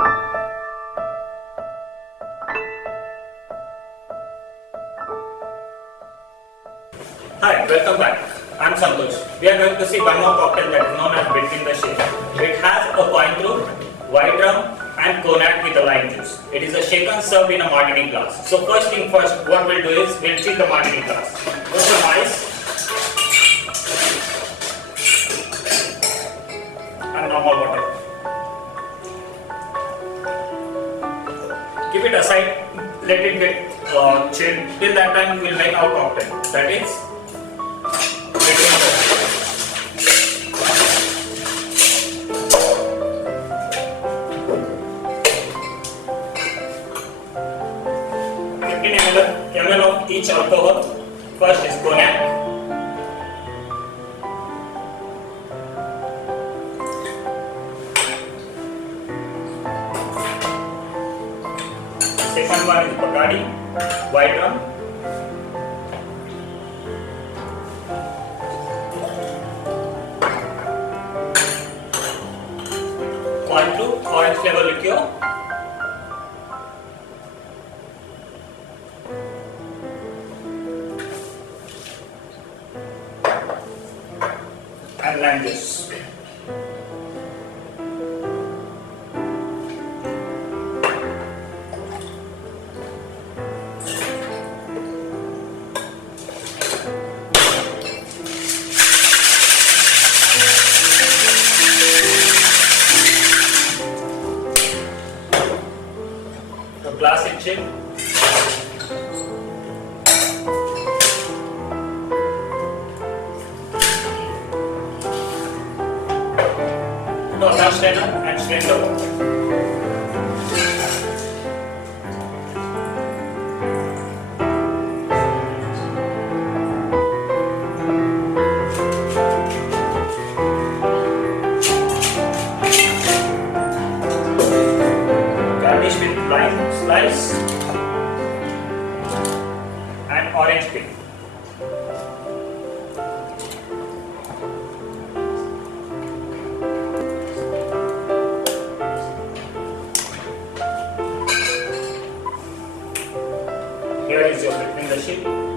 Hi, welcome back. I'm Santosh. We are going to see one more cocktail that is known as Between the Shake. It has a coin through, white rum and cognac with a lime juice. It is a shaken served in a martini glass. So first thing first, what we'll do is we'll fill the martini glass with some ice and normal water. Keep it aside, let it get chilled. Till that time we'll make our cocktail. That is between the 15 ml of each alcohol. First is cognac. Second one is Bacardi, white rum. Coin through, orange flavor liqueur. And lime juice. The glass is chilled. Now strainer and strain the water. Garnish with lime slice and orange peel. Here is your Between the Shake.